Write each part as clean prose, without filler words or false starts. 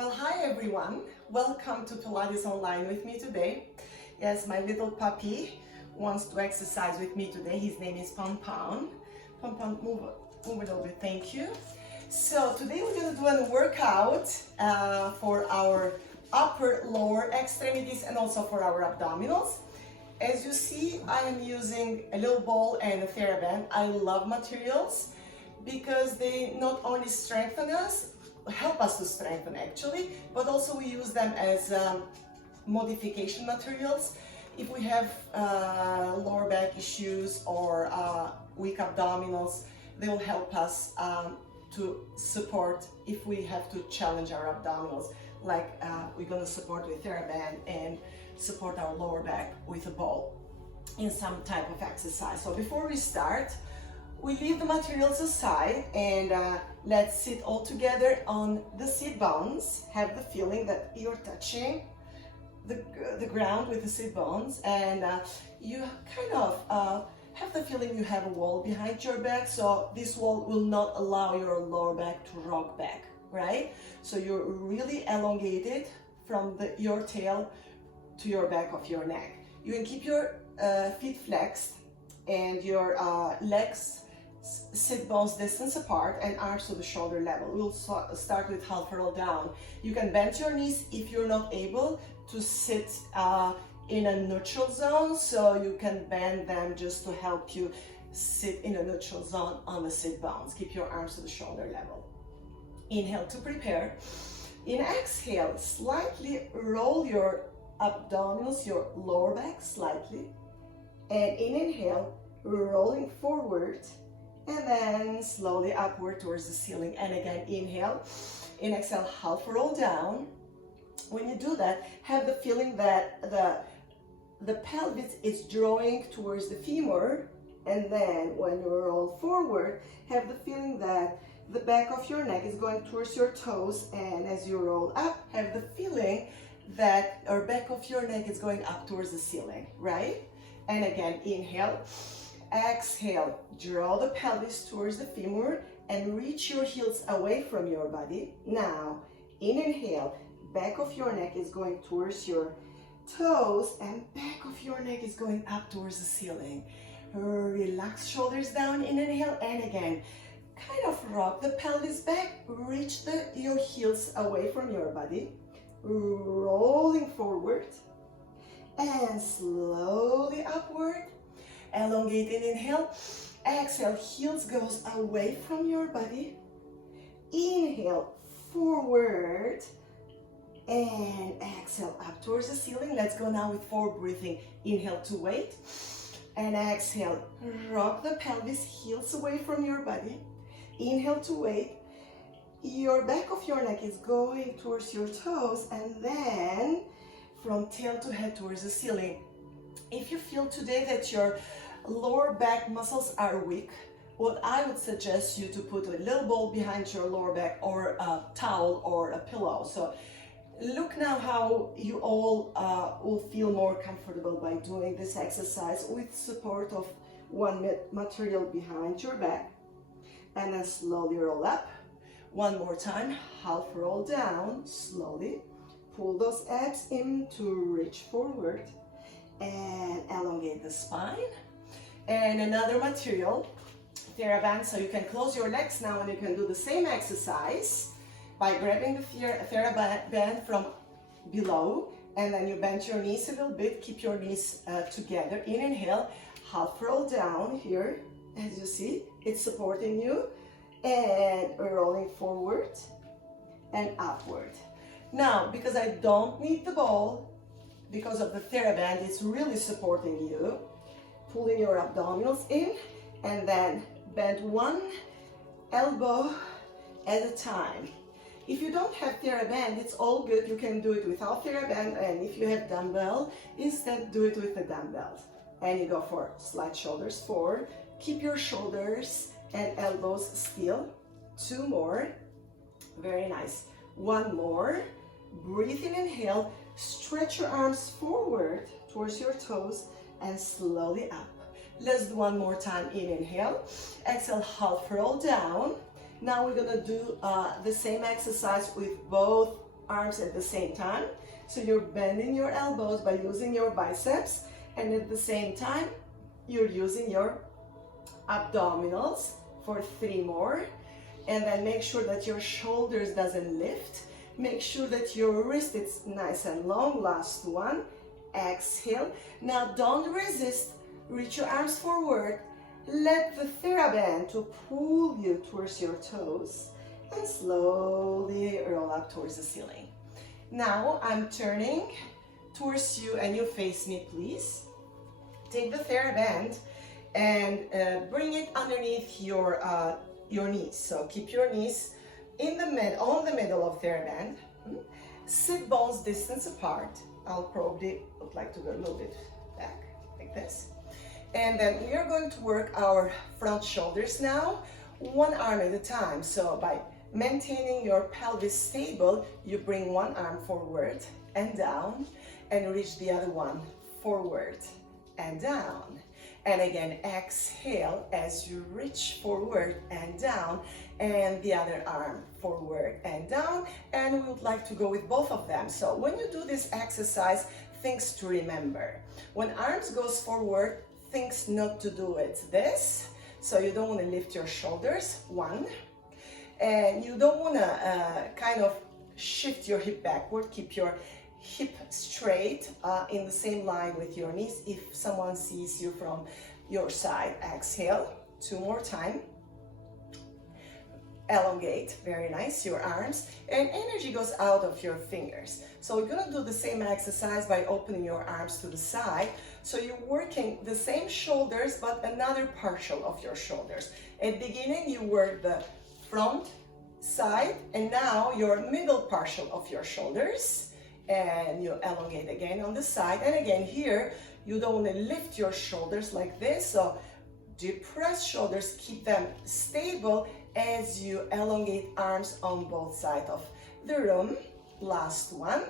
Well, hi everyone. Welcome to Pilates Online with me today. Yes, my little puppy wants to exercise with me today. His name is Pon Pon. Pon Pon, move a little bit, thank you. So today we're going to do a workout for our upper, lower extremities and also for our abdominals. As you see, I am using a little ball and a Thera-Band. I love materials because they not only strengthen us, help us to strengthen actually, but also we use them as modification materials. If we have lower back issues or weak abdominals, they will help us to support if we have to challenge our abdominals, like we're going to support with Thera-Band and support our lower back with a ball in some type of exercise. So before we start, we leave the materials aside and let's sit all together on the sit bones. Have the feeling that you're touching the ground with the sit bones, and you kind of have the feeling you have a wall behind your back, so this wall will not allow your lower back to rock back, right? So you're really elongated from your tail to your back of your neck. You can keep your feet flexed and your legs sit bones distance apart and arms to the shoulder level. We'll start with half roll down. You can bend your knees if you're not able to sit in a neutral zone, so you can bend them just to help you sit in a neutral zone on the sit bones. Keep your arms to the shoulder level. Inhale to prepare. In exhale, slightly roll your abdominals, your lower back slightly, and in inhale, rolling forward and then slowly upward towards the ceiling. And again, inhale. In exhale, half roll down. When you do that, have the feeling that the pelvis is drawing towards the femur, and then when you roll forward, have the feeling that the back of your neck is going towards your toes, and as you roll up, have the feeling that your back of your neck is going up towards the ceiling, right? And again, inhale. Exhale, draw the pelvis towards the femur and reach your heels away from your body. Now, inhale, back of your neck is going towards your toes and back of your neck is going up towards the ceiling. Relax shoulders down in inhale, and again, kind of rock the pelvis back, reach your heels away from your body, rolling forward and slowly upward. Elongated inhale, exhale, heels goes away from your body. Inhale, forward, and exhale, up towards the ceiling. Let's go now with forward breathing. Inhale to wait, and exhale, rock the pelvis, heels away from your body. Inhale to wait. Your back of your neck is going towards your toes, and then from tail to head towards the ceiling. If you feel today that your lower back muscles are weak, what I would suggest you to put a little ball behind your lower back, or a towel or a pillow. So look now how you all will feel more comfortable by doing this exercise with support of one material behind your back. And then slowly roll up. One more time, half roll down, slowly. Pull those abs in to reach forward and elongate the spine. And another material, Thera-Band, so you can close your legs now and you can do the same exercise by grabbing the Thera-Band from below, and then you bend your knees a little bit, keep your knees together. In inhale, half roll down here, as you see, it's supporting you, and rolling forward and upward. Now, because I don't need the ball, because of the Thera-Band, it's really supporting you. Pulling your abdominals in, and then bend one elbow at a time. If you don't have Thera-Band, it's all good. You can do it without Thera-Band, and if you have dumbbell, instead do it with the dumbbells. And you go for slight shoulders forward. Keep your shoulders and elbows still. Two more. Very nice. One more. Breathe in, inhale. Stretch your arms forward towards your toes and slowly up. Let's do one more time. In inhale, exhale, half roll down. Now we're gonna do the same exercise with both arms at the same time. So you're bending your elbows by using your biceps, and at the same time, you're using your abdominals for 3 more. And then make sure that your shoulders doesn't lift. Make sure that your wrist is nice and long. Last one. Exhale. Now don't resist. Reach your arms forward. Let the Thera-Band to pull you towards your toes and slowly roll up towards the ceiling. Now I'm turning towards you and you face me, please. Take the Thera-Band and bring it underneath your knees. So keep your knees on the middle of Thera-Band. Sit bones distance apart. I'll probably would like to go a little bit back like this. And then we are going to work our front shoulders now, one arm at a time. So by maintaining your pelvis stable, you bring one arm forward and down and reach the other one forward and down. And again, exhale as you reach forward and down, and the other arm forward and down. And we would like to go with both of them. So when you do this exercise, things to remember. When arms goes forward, things not to do it. This, so you don't want to lift your shoulders, 1. And you don't want to kind of shift your hip backward. Keep your hip straight in the same line with your knees. If someone sees you from your side, exhale. 2 more time. Elongate, very nice, your arms, and energy goes out of your fingers. So we're gonna do the same exercise by opening your arms to the side. So you're working the same shoulders, but another partial of your shoulders. At the beginning, you work the front side, and now your middle partial of your shoulders, and you elongate again on the side. And again, here, you don't wanna lift your shoulders like this, so depress shoulders, keep them stable as you elongate arms on both sides of the room. Last one.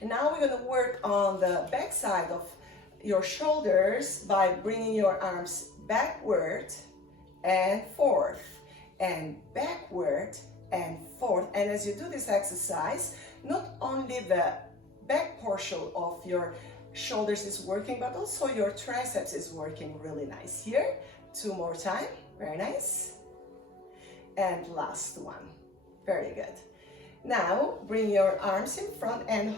And now we're going to work on the back side of your shoulders by bringing your arms backward and forth, and backward and forth. And as you do this exercise, not only the back portion of your shoulders is working, but also your triceps is working really nice. Here, 2 more time. Very nice. And last one. Very good. Now bring your arms in front and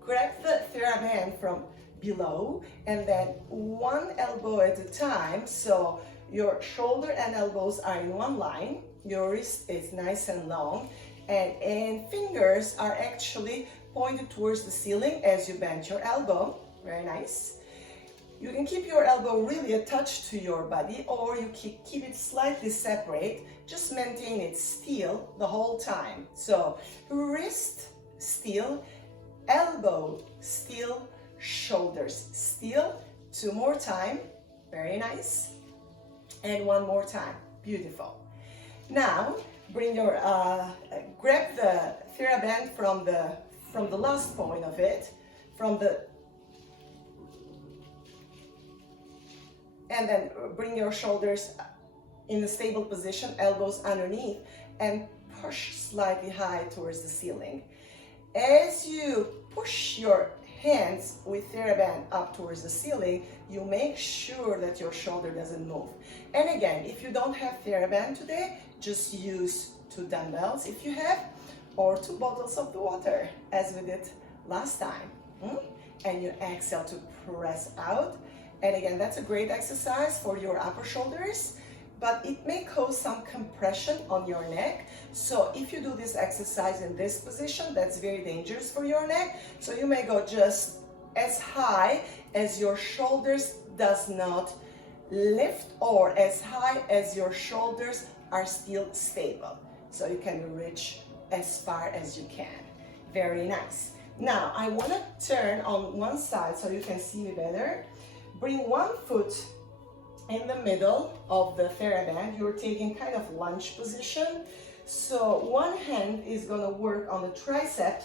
grab the Thera-Band from below, and then 1 elbow at a time. So your shoulder and elbows are in one line. Your wrist is nice and long, and fingers are actually pointed towards the ceiling as you bend your elbow. Very nice. You can keep your elbow really attached to your body, or you keep it slightly separate. Just maintain it still the whole time. So wrist still, elbow still, shoulders still. 2 more time. Very nice. And 1 more time. Beautiful. Now bring your grab the Thera-Band from the last point of it, and then bring your shoulders in a stable position, elbows underneath, and push slightly high towards the ceiling. As you push your hands with Thera-Band up towards the ceiling, you make sure that your shoulder doesn't move. And again, if you don't have Thera-Band today, just use 2 dumbbells if you have, or 2 bottles of the water, as we did last time. And you exhale to press out. And again, that's a great exercise for your upper shoulders, but it may cause some compression on your neck. So if you do this exercise in this position, that's very dangerous for your neck. So you may go just as high as your shoulders does not lift, or as high as your shoulders are still stable. So you can reach as far as you can. Very nice. Now I want to turn on one side so you can see me better. Bring 1 foot in the middle of the Thera-Band. You're taking kind of lunge position. So one hand is going to work on the triceps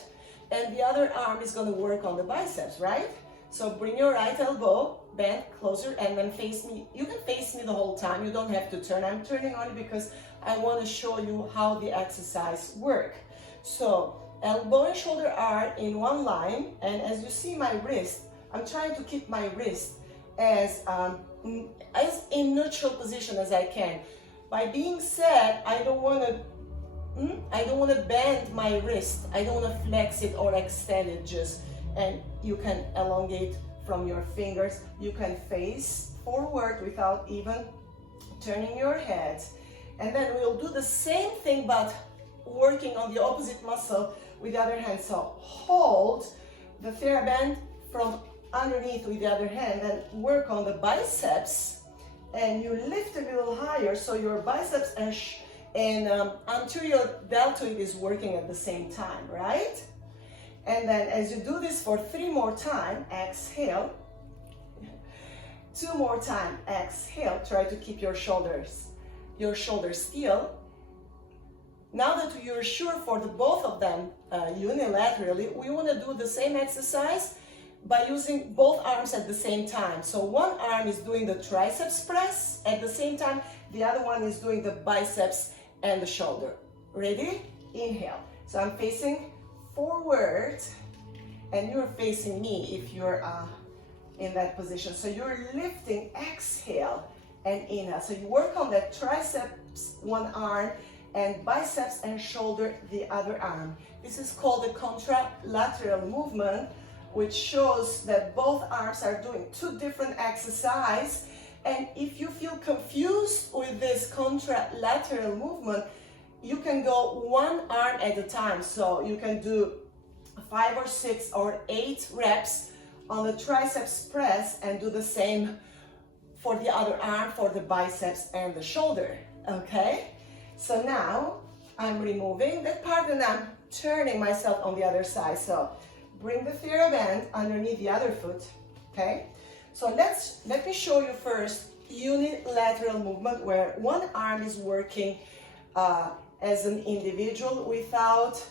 and the other arm is going to work on the biceps, right? So bring your right elbow, bend closer, and then face me. You can face me the whole time. You don't have to turn. I'm turning on you because I want to show you how the exercise works. So elbow and shoulder are in one line, and as you see my wrist, I'm trying to keep my wrist as in neutral position as I can. By being said, I don't want to bend my wrist. I don't want to flex it or extend it just, and you can elongate from your fingers. You can face forward without even turning your head. And then we'll do the same thing, but working on the opposite muscle with the other hand. So hold the Thera-Band from underneath with the other hand and work on the biceps, and you lift a little higher so your biceps and anterior deltoid is working at the same time, right? And then as you do this for 3 more times, exhale. 2 more times, exhale. Try to keep your shoulders still. Now that you're sure for both of them unilaterally, we want to do the same exercise by using both arms at the same time. So one arm is doing the triceps press at the same time, the other one is doing the biceps and the shoulder. Ready? Inhale. So I'm facing forward and you're facing me if you're in that position. So you're lifting, exhale and inhale. So you work on that triceps, one arm, and biceps and shoulder, the other arm. This is called the contralateral movement, which shows that both arms are doing 2 different exercises. And if you feel confused with this contralateral movement, you can go 1 arm at a time. So you can do 5 or 6 or 8 reps on the triceps press and do the same for the other arm, for the biceps and the shoulder, okay? So now I'm removing that part and I'm turning myself on the other side. So bring the Thera-Band underneath the other foot, okay? So let me show you first unilateral movement where one arm is working as an individual without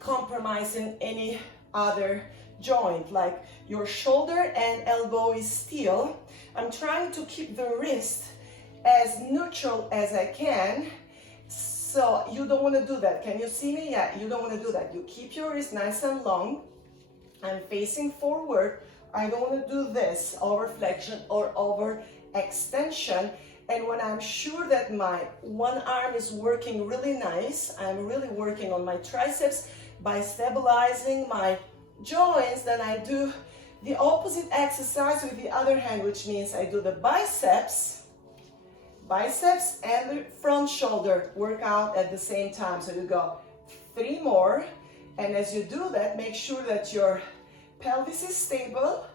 compromising any other joint, like your shoulder and elbow is still. I'm trying to keep the wrist as neutral as I can. So you don't want to do that. Can you see me? Yeah, you don't want to do that. You keep your wrist nice and long. I'm facing forward. I don't want to do this over flexion or over extension. And when I'm sure that my one arm is working really nice, I'm really working on my triceps by stabilizing my joints, then I do the opposite exercise with the other hand, which means I do the biceps and the front shoulder workout at the same time. So you go 3 more, and as you do that, make sure that your pelvis is stable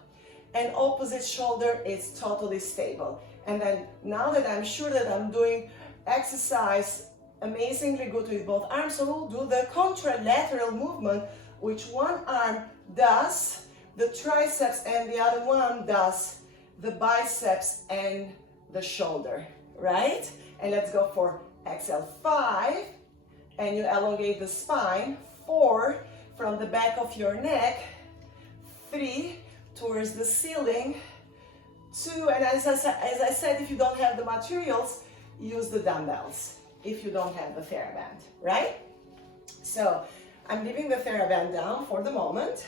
and opposite shoulder is totally stable. And then now that I'm sure that I'm doing exercise amazingly good with both arms, so we'll do the contralateral movement, which one arm does the triceps and the other one does the biceps and the shoulder, right? And let's go for exhale 5, and you elongate the spine. 4, from the back of your neck. 3, towards the ceiling. 2, and as I said, if you don't have the materials, use the dumbbells if you don't have the Thera-Band, right? So I'm leaving the Thera-Band down for the moment,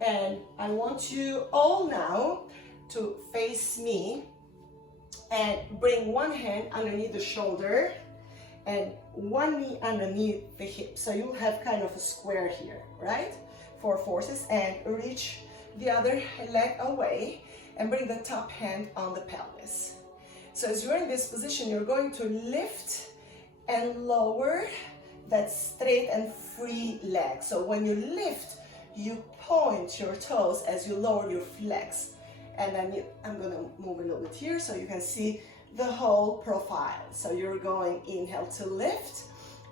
and I want you all now to face me and bring one hand underneath the shoulder and one knee underneath the hip. So you'll have kind of a square here, right? 4 forces, and reach the other leg away and bring the top hand on the pelvis. So as you're in this position, you're going to lift and lower that straight and free leg. So when you lift, you point your toes. As you lower, you flex. And then I'm gonna move a little bit here so you can see the whole profile. So you're going inhale to lift,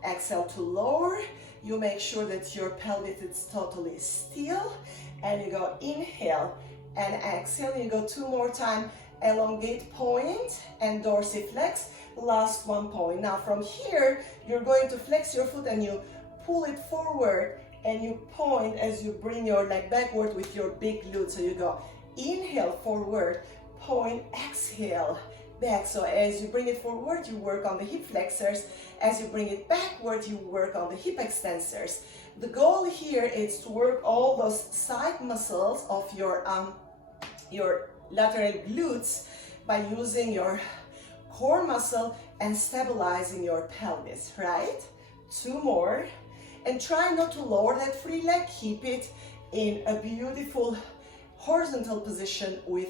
exhale to lower. You make sure that your pelvis is totally still, and you go inhale and exhale. You go 2 more times, elongate, point, and dorsiflex. Last 1 point. Now from here, you're going to flex your foot and you pull it forward and you point as you bring your leg backward with your big glute. So you go inhale forward, point, exhale, back. So as you bring it forward, you work on the hip flexors. As you bring it backward, you work on the hip extensors. The goal here is to work all those side muscles of your lateral glutes by using your core muscle and stabilizing your pelvis, right? 2 more. And try not to lower that free leg. Keep it in a beautiful horizontal position with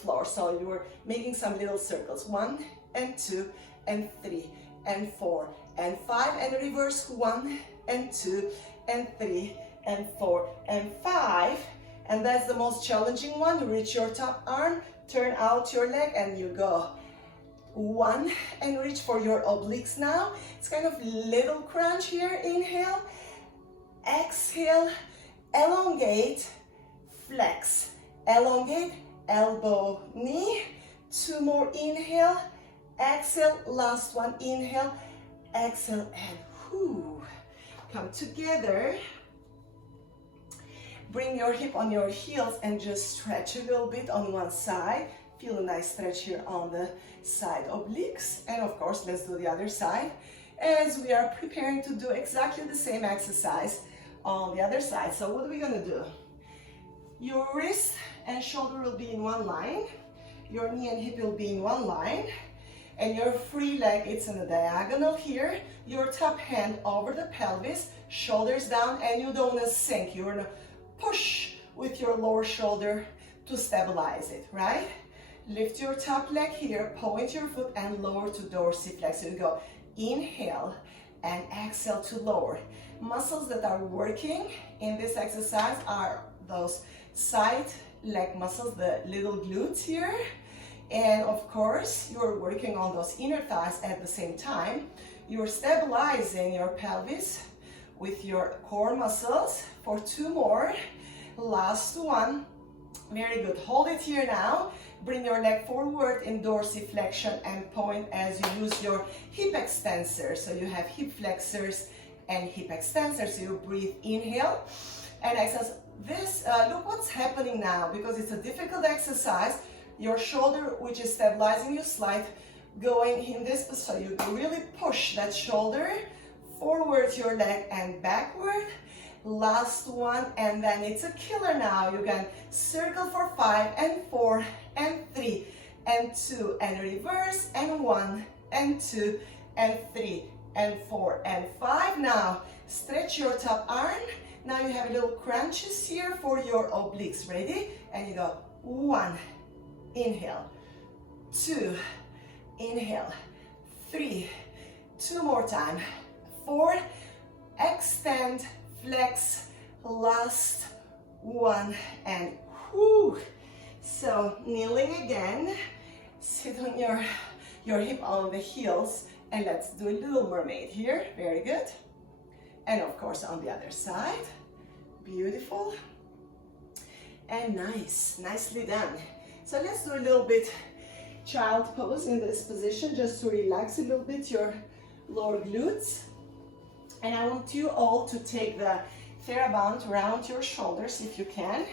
floor. So you are making some little circles. 1 and 2 and 3 and 4 and 5 and reverse. 1 and 2 and 3 and 4 and 5. And that's the most challenging one. You reach your top arm, turn out your leg, and you go. 1 and reach for your obliques now. It's kind of little crunch here. Inhale, exhale, elongate, flex, elongate, elbow, knee. 2 more. Inhale, exhale, last one. Inhale, exhale, and whoo. Come together. Bring your hip on your heels and just stretch a little bit on one side. Feel a nice stretch here on the side obliques. And of course, let's do the other side as we are preparing to do exactly the same exercise on the other side. So what are we gonna do? Your wrist and shoulder will be in one line. Your knee and hip will be in one line. And your free leg, it's in a diagonal here. Your top hand over the pelvis, shoulders down, and you don't wanna sink. You're gonna push with your lower shoulder to stabilize it, right? Lift your top leg here, point your foot and lower to dorsiflex. So you go inhale and exhale to lower. Muscles that are working in this exercise are those side leg muscles, the little glutes here. And of course, you're working on those inner thighs at the same time. You're stabilizing your pelvis with your core muscles for 2 more. Last one. Very good. Hold it here now. Bring your leg forward in dorsiflexion and point as you use your hip extensors. So you have hip flexors and hip extensors. So you breathe, inhale and exhale. This, look what's happening now, because it's a difficult exercise. Your shoulder, which is stabilizing you, slide going in this, so you really push that shoulder forward your leg and backward. Last one, and then it's a killer now. You can circle for 5 and 4 and 3 and 2 and reverse, and 1 and 2 and 3 and 4 and 5. Now stretch your top arm. Now you have little crunches here for your obliques. Ready? And you go 1, inhale, 2, inhale, 3, 2 more time, 4, extend, flex, last one, and whoo. So kneeling again, sit on your hip on the heels, and let's do a little mermaid here. Very good. And of course on the other side. Beautiful. And nice, nicely done. So let's do a little bit child pose in this position, just to relax a little bit your lower glutes. And I want you all to take the Thera-Band around your shoulders if you can.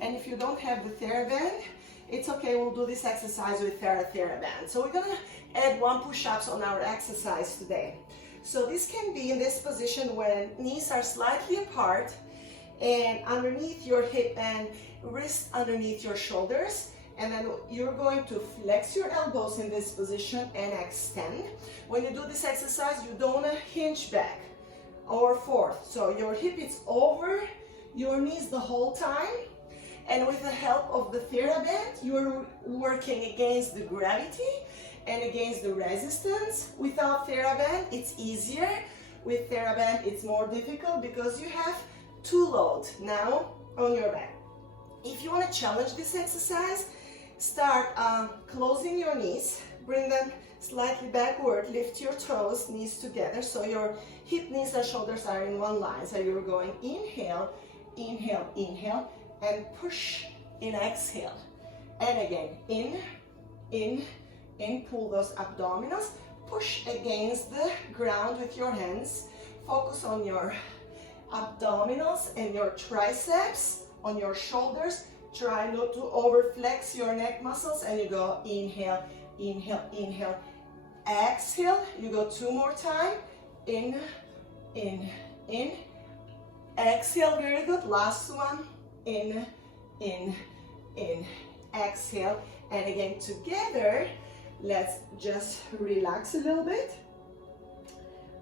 And if you don't have the Thera-Band, it's okay, we'll do this exercise with Thera-Band. So we're gonna add 1 push-ups on our exercise today. So this can be in this position when knees are slightly apart and underneath your hip and wrist underneath your shoulders. And then you're going to flex your elbows in this position and extend. When you do this exercise, you don't wanna hinge back or forth. So your hip is over your knees the whole time. And with the help of the Thera-Band, you're working against the gravity and against the resistance. Without Thera-Band, it's easier. With Thera-Band, it's more difficult because you have 2 loads now on your back. If you want to challenge this exercise, start closing your knees, bring them slightly backward, lift your toes, knees together, so your hip, knees, and shoulders are in one line. So you're going inhale, inhale, inhale, and push in exhale. And again, in, pull those abdominals, push against the ground with your hands. Focus on your abdominals and your triceps, on your shoulders. Try not to overflex your neck muscles, and you go inhale, inhale, inhale, exhale. You go 2 more times. In, in, exhale, very good. Last one, in, exhale. And again, together, let's just relax a little bit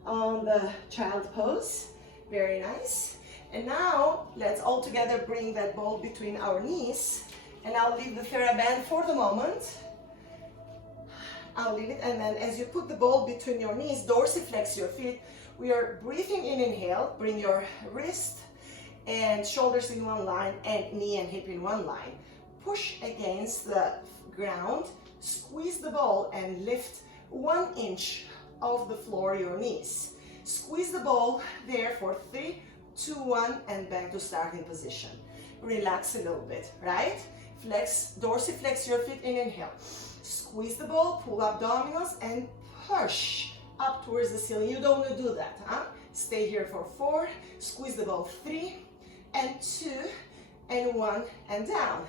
on the child pose. Very nice. And now, let's all together bring that ball between our knees. And I'll leave the Thera-Band for the moment. I'll leave it, and then as you put the ball between your knees, dorsiflex your feet. We are breathing in, inhale, bring your wrist and shoulders in one line and knee and hip in one line. Push against the ground, squeeze the ball and lift 1 inch off the floor, your knees. Squeeze the ball there for 3, 2, 1, and back to starting position. Relax a little bit, right? Flex, dorsiflex your feet in, inhale. Squeeze the ball, pull abdominals, and push up towards the ceiling. You don't want to do that, huh? Stay here for 4, squeeze the ball, 3, and 2, and 1, and down.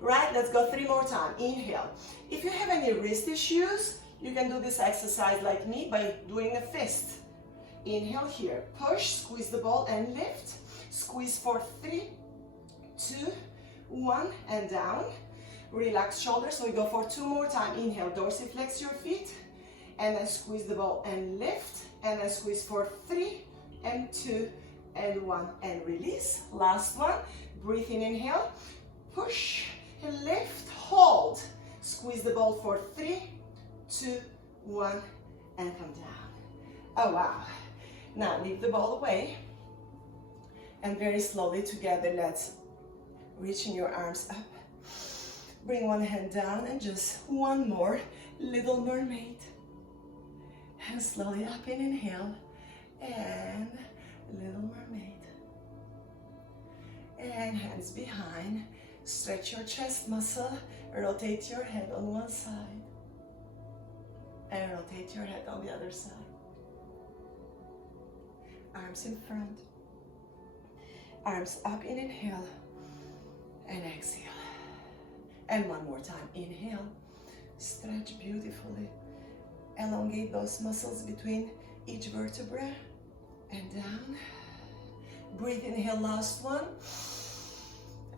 Right, let's go 3 more times. Inhale. If you have any wrist issues, you can do this exercise like me by doing a fist. Inhale here, push, squeeze the ball, and lift. Squeeze for 3, 2, 1, and down. Relax shoulders, so we go for 2 more times. Inhale, dorsiflex your feet, and then squeeze the ball and lift, and then squeeze for 3, and 2, and 1, and release. Last one, breathe in, inhale, push, and lift, hold. Squeeze the ball for 3, 2, 1, and come down. Oh, wow. Now, leave the ball away, and very slowly together, let's reach in your arms up. Bring one hand down and just one more Little Mermaid. And slowly up in, inhale, and Little Mermaid. And hands behind. Stretch your chest muscle. Rotate your head on one side. And rotate your head on the other side. Arms in front. Arms up in, inhale, and exhale. And one more time, inhale, stretch beautifully. Elongate those muscles between each vertebra, and down. Breathe, inhale, last one.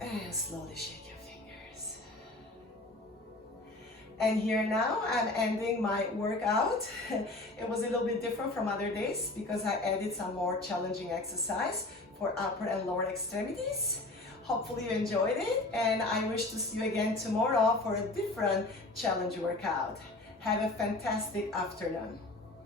And slowly shake your fingers. And here now, I'm ending my workout. It was a little bit different from other days because I added some more challenging exercise for upper and lower extremities. Hopefully you enjoyed it, and I wish to see you again tomorrow for a different challenge workout. Have a fantastic afternoon.